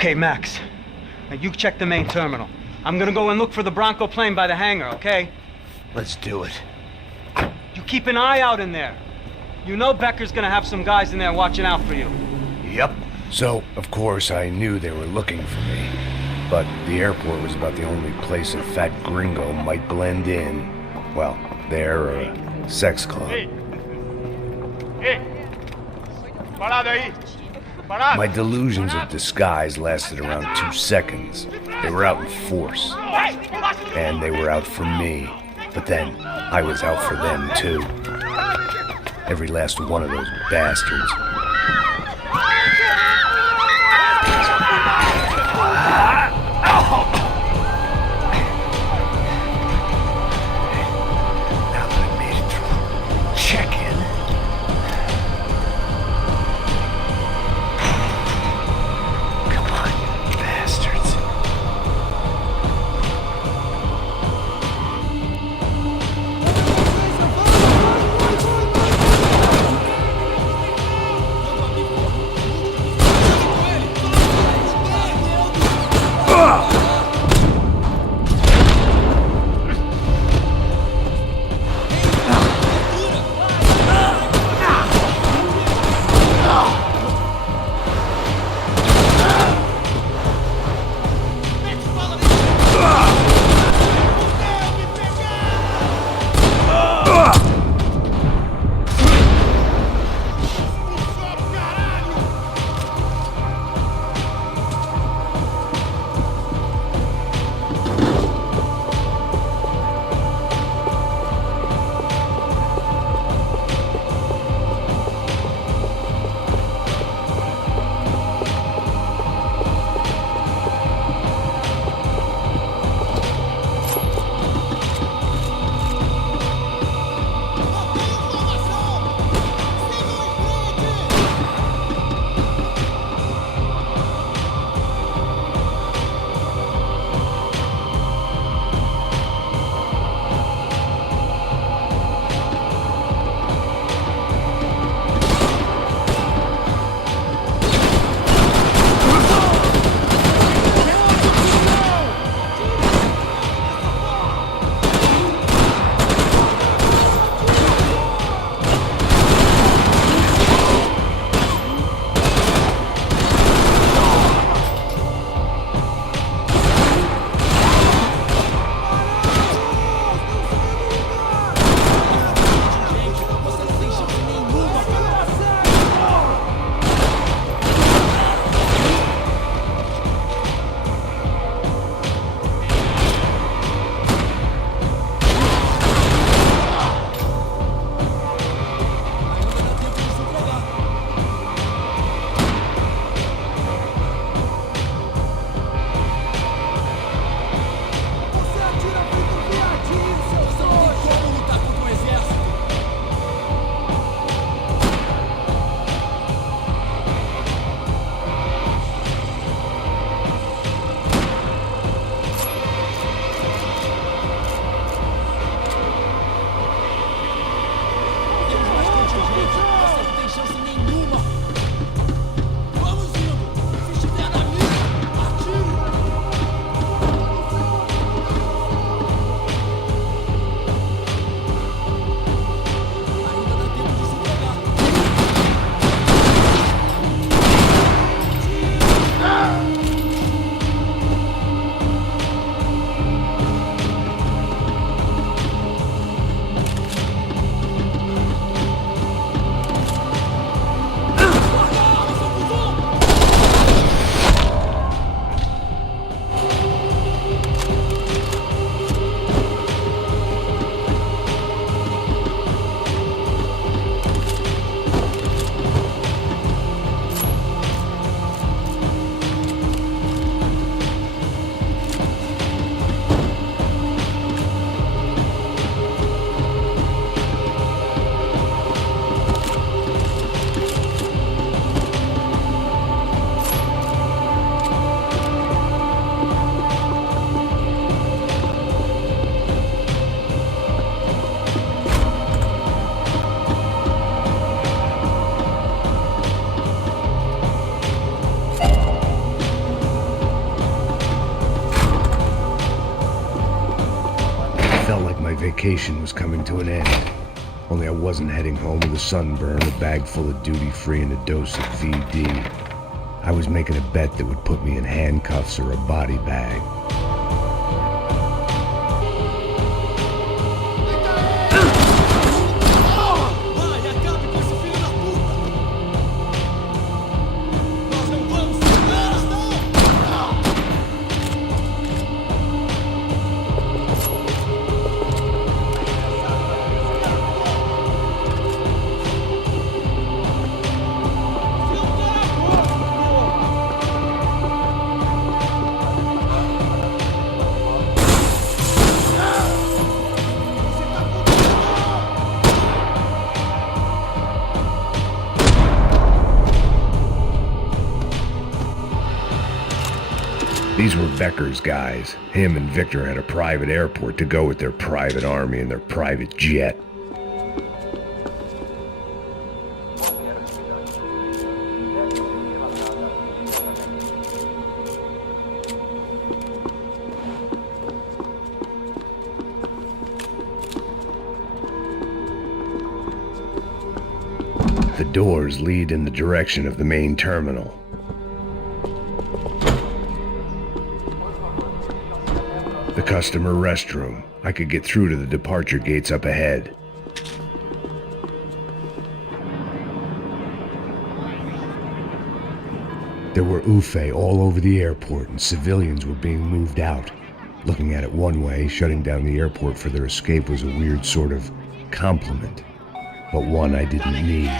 Okay, Max. Now you check the main terminal. I'm gonna go and look for the Bronco plane by the hangar, okay? Let's do it. You keep an eye out in there. You know Becker's gonna have some guys in there watching out for you. Yep. So, of course, I knew they were looking for me. But the airport was about the only place a fat gringo might blend in. Well, there or a sex club. My delusions of disguise lasted around 2 seconds. They were out in force. And they were out for me. But then, I was out for them too. Every last one of those bastards. Now that I made it through check-in. Come on, you bastards. felt like my vacation was coming to an end. Only I wasn't heading home with a sunburn, a bag full of duty-free, and a dose of VD. I was making a bet that would put me in handcuffs or a body bag. These were Becker's guys. Him and Victor had a private airport to go with their private army and their private jet. The doors lead in the direction of the main terminal. The customer restroom. I could get through to the departure gates up ahead. There were UFE all over the airport, and civilians were being moved out. Looking at it one way, shutting down the airport for their escape was a weird sort of compliment, but one I didn't need.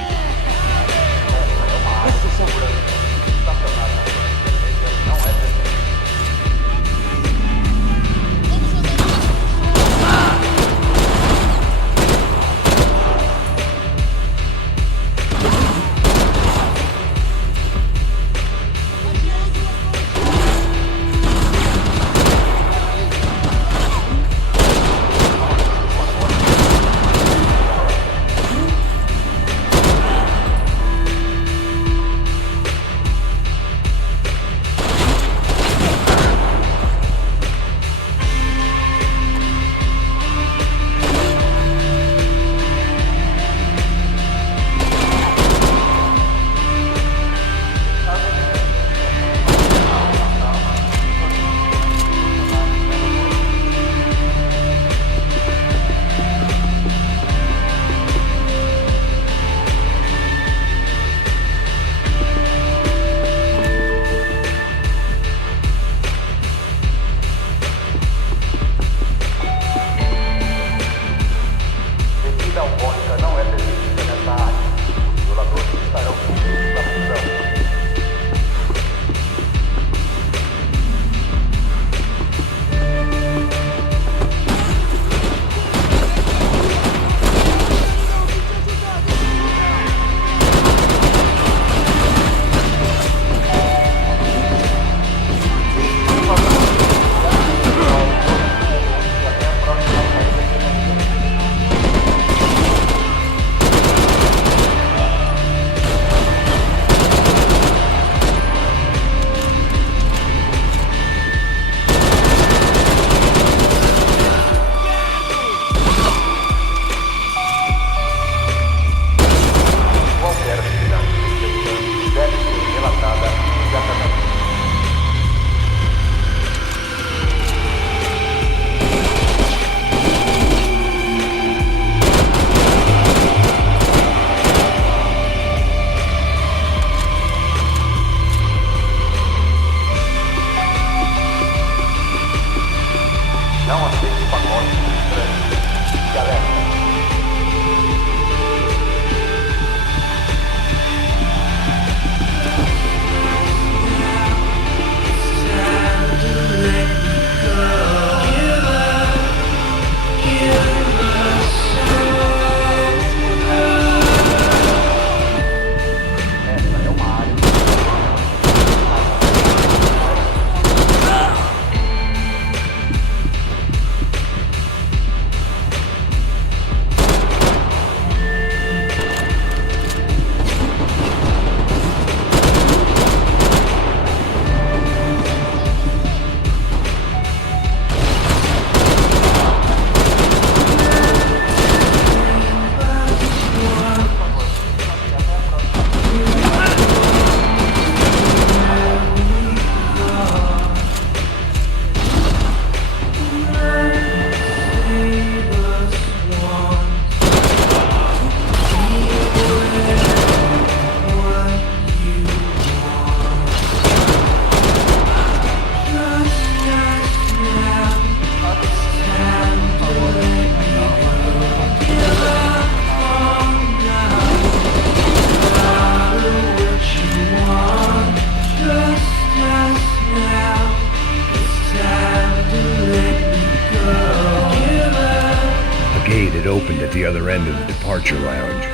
gate had opened at the other end of the departure lounge.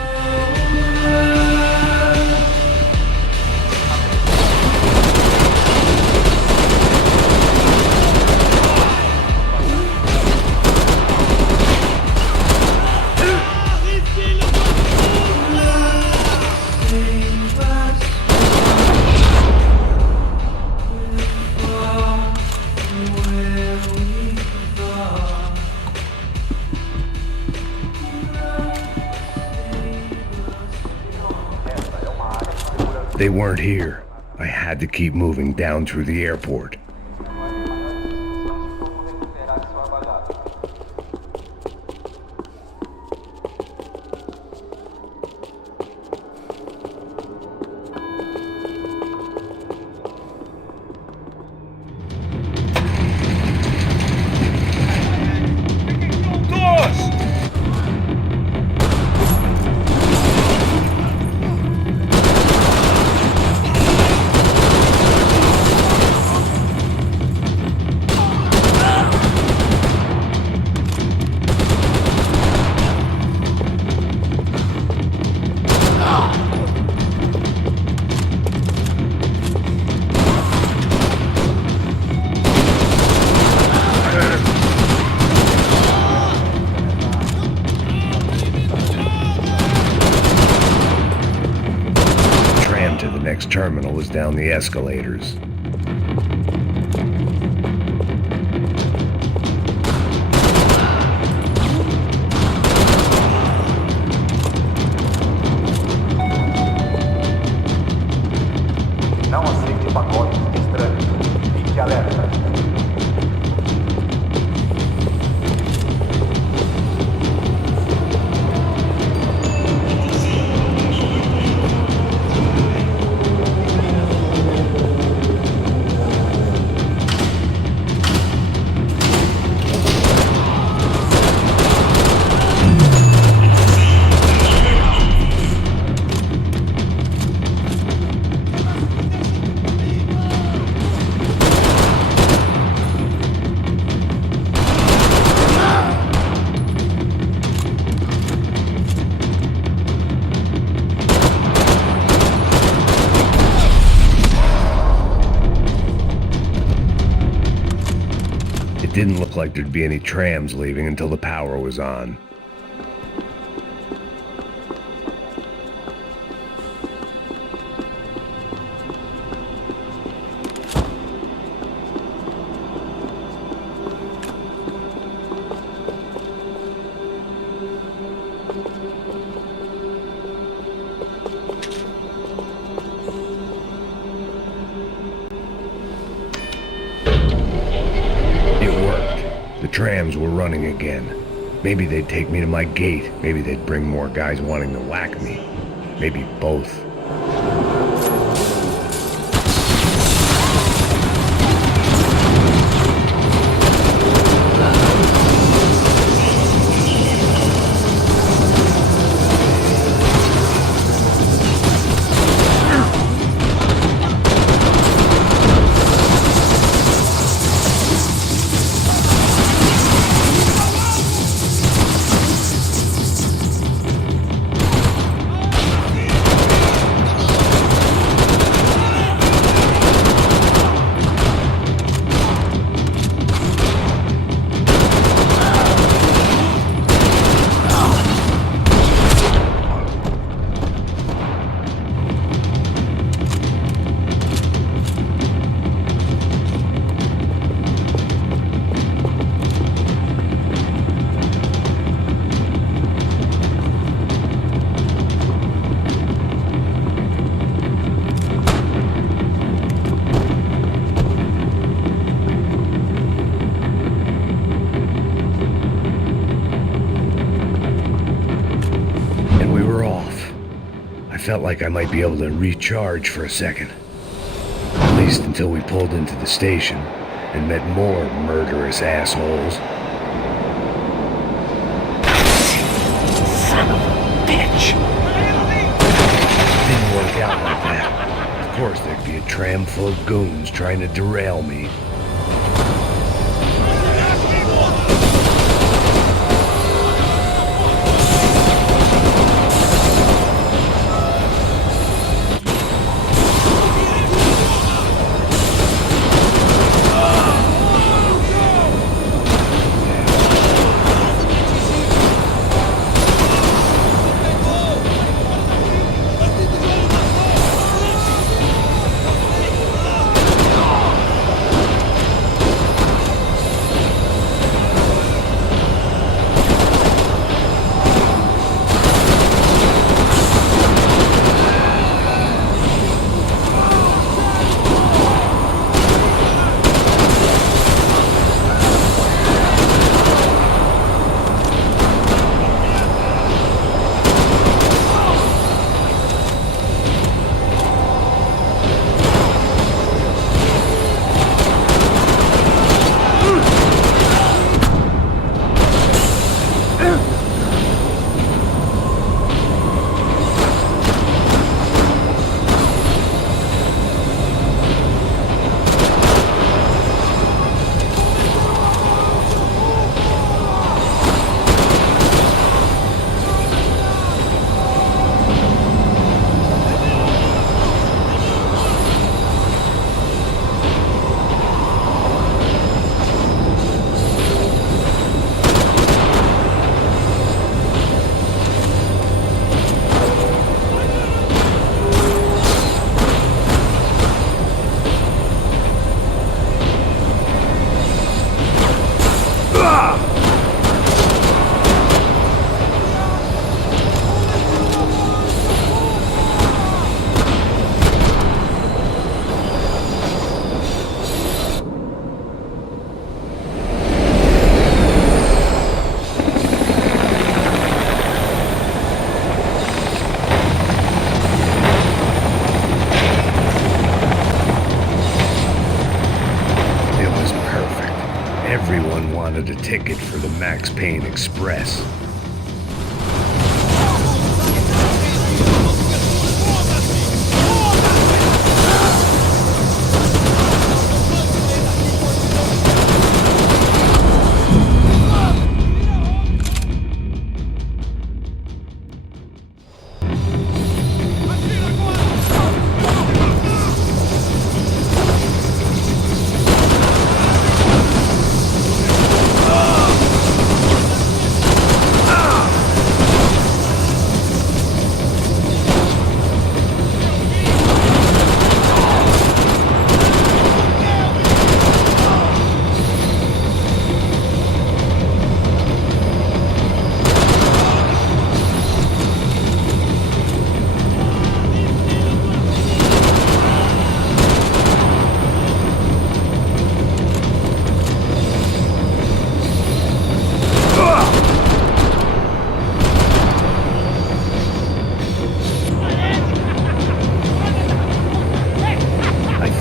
They weren't here. I had to keep moving down through the airport. Next terminal was down the escalators. Não aceite pacotes estranhos. Fique alerta. It didn't look like there'd be any trams leaving until the power was on. The trams were running again. Maybe they'd take me to my gate. Maybe they'd bring more guys wanting to whack me. Maybe both. Felt like I might be able to recharge for a second. At least until we pulled into the station and met more murderous assholes. Son of a bitch! Didn't work out like that. Of course there'd be a tram full of goons trying to derail me. ticket for the Max Payne Express.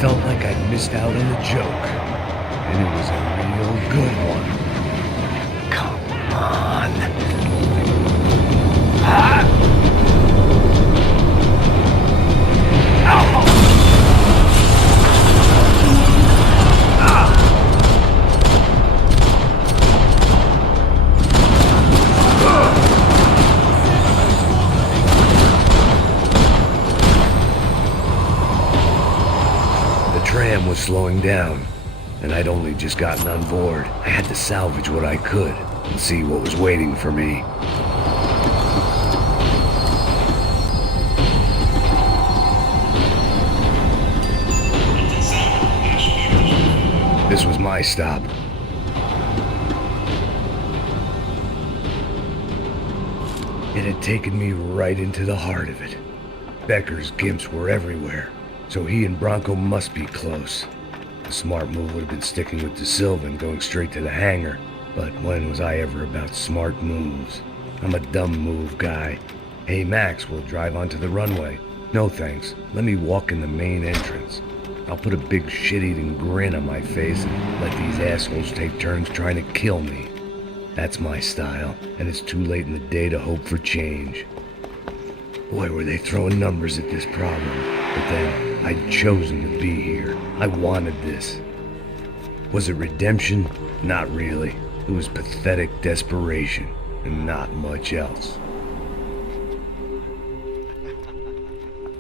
Felt like I'd missed out on a joke, and it was a real good one. Come on. The tram was slowing down, and I'd only just gotten on board. I had to salvage what I could and see what was waiting for me. This was my stop. It had taken me right into the heart of it. Becker's gimps were everywhere, so he and Bronco must be close. A smart move would have been sticking with De Silva and going straight to the hangar, but when was I ever about smart moves? I'm a dumb move guy. Hey Max, we'll drive onto the runway. No thanks, let me walk in the main entrance. I'll put a big shit-eating grin on my face and let these assholes take turns trying to kill me. That's my style, and it's too late in the day to hope for change. Boy, were they throwing numbers at this problem. But then, I'd chosen to be here. I wanted this. Was it redemption? Not really. It was pathetic desperation, and not much else.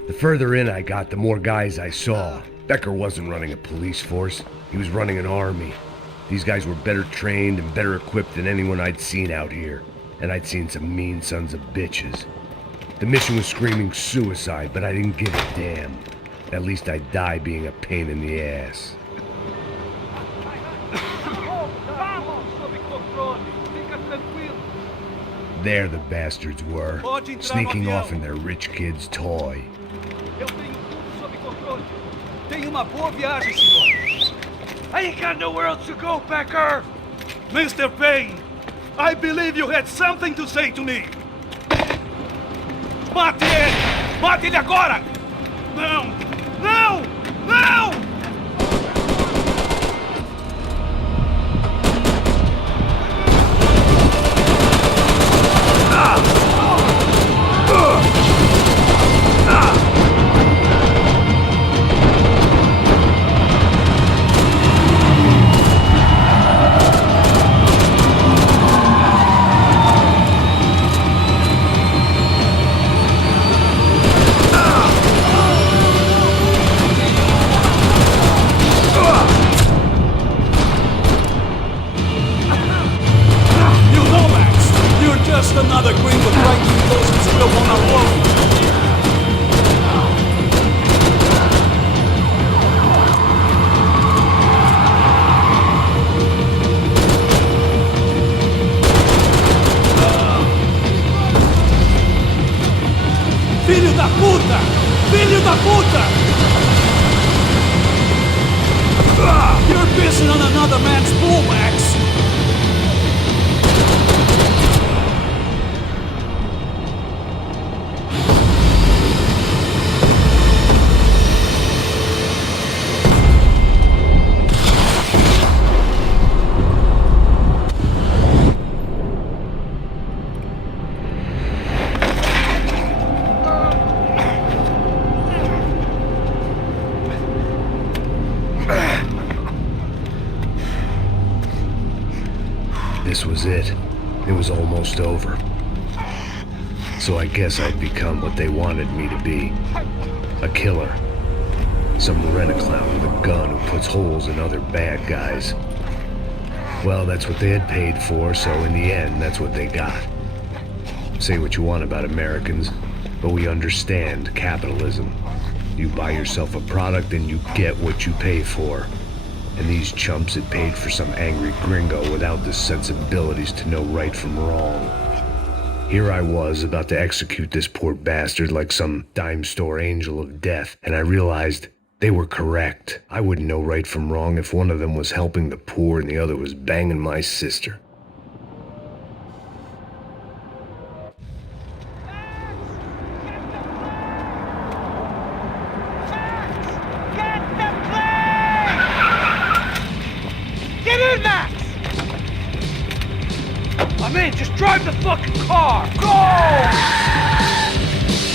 The further in I got, the more guys I saw. Becker wasn't running a police force. He was running an army. These guys were better trained and better equipped than anyone I'd seen out here. And I'd seen some mean sons of bitches. The mission was screaming suicide, but I didn't give a damn. At least I'd die being a pain in the ass. There the bastards were, sneaking off in their rich kid's toy. Tenha uma boa viagem, senhor. I ain't got nowhere else to go, Becker. Mr. Payne, I believe you had something to say to me. Mate ele! Mate ele agora! Não! Não! Não! Another gringo trying to impose his will on our world. Filho da puta! Filho da puta! You're pissing on another man's bull, Max! almost over. So I guess I'd become what they wanted me to be. A killer. Some rent-a-clown with a gun who puts holes in other bad guys. Well, that's what they had paid for, so in the end, that's what they got. Say what you want about Americans, but we understand capitalism. You buy yourself a product and you get what you pay for. And these chumps had paid for some angry gringo without the sensibilities to know right from wrong. Here I was about to execute this poor bastard like some dime store angel of death, and I realized they were correct. I wouldn't know right from wrong if one of them was helping the poor and the other was banging my sister. I'm in, just drive the fucking car! Go!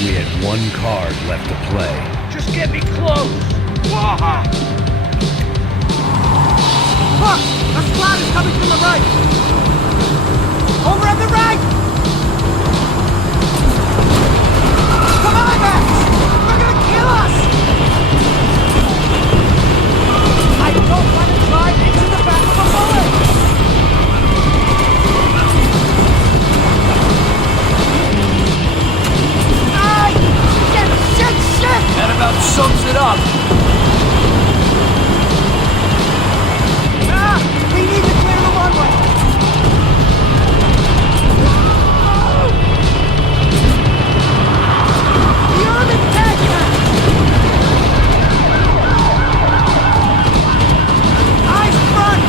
We had one card left to play. Just get me close! Look! A squad is coming from the right! Over on the right! Come on, Max! They're gonna kill us! I don't want to drive into the back of a bullet! That about sums it up. We need to clear the runway! The Urban Tank! Eyes front!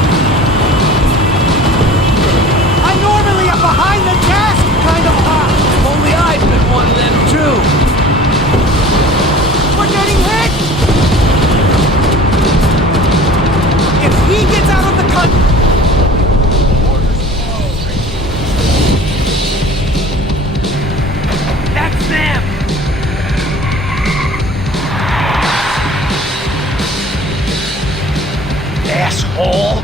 I'm normally a behind the desk kind of hawk! Only I've been one of them too. We're getting hit! If he gets out of the country... That's them! Asshole!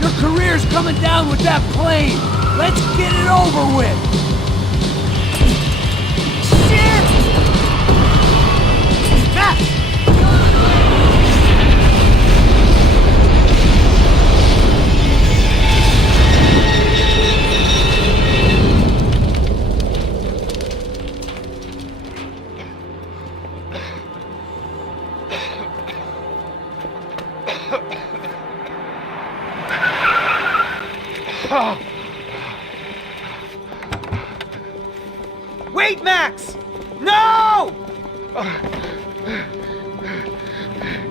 Your career's coming down with that plane. Let's get it over with. Wait, Max! No!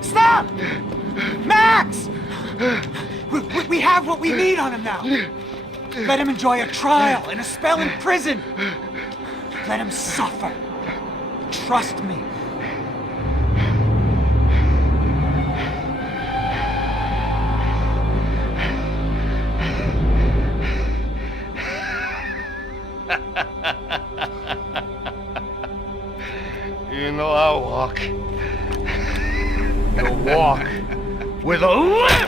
Stop! Max! We have what we need on him now. Let him enjoy a trial and a spell in prison. Let him suffer. Trust me. You know I walk. You'll walk with a lift!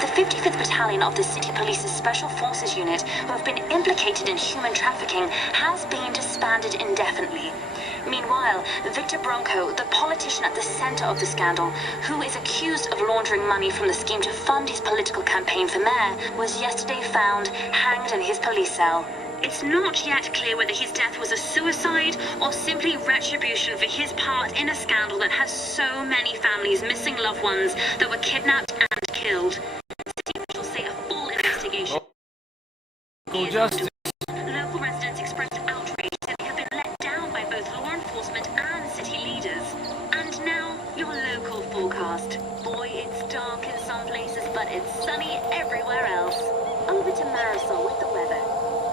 The 55th Battalion of the City Police's Special Forces Unit, who have been implicated in human trafficking, has been disbanded indefinitely. Meanwhile, Victor Bronco, the politician at the center of the scandal, who is accused of laundering money from the scheme to fund his political campaign for mayor, was yesterday found hanged in his police cell. It's not yet clear whether his death was a suicide or simply retribution for his part in a scandal that has so many families missing loved ones that were kidnapped and killed. City officials say a full investigation. Justice. Local residents expressed outrage that they have been let down by both law enforcement and city leaders. And now, your local forecast. Boy, it's dark in some places, but it's sunny everywhere else. Over to Marisol with the weather.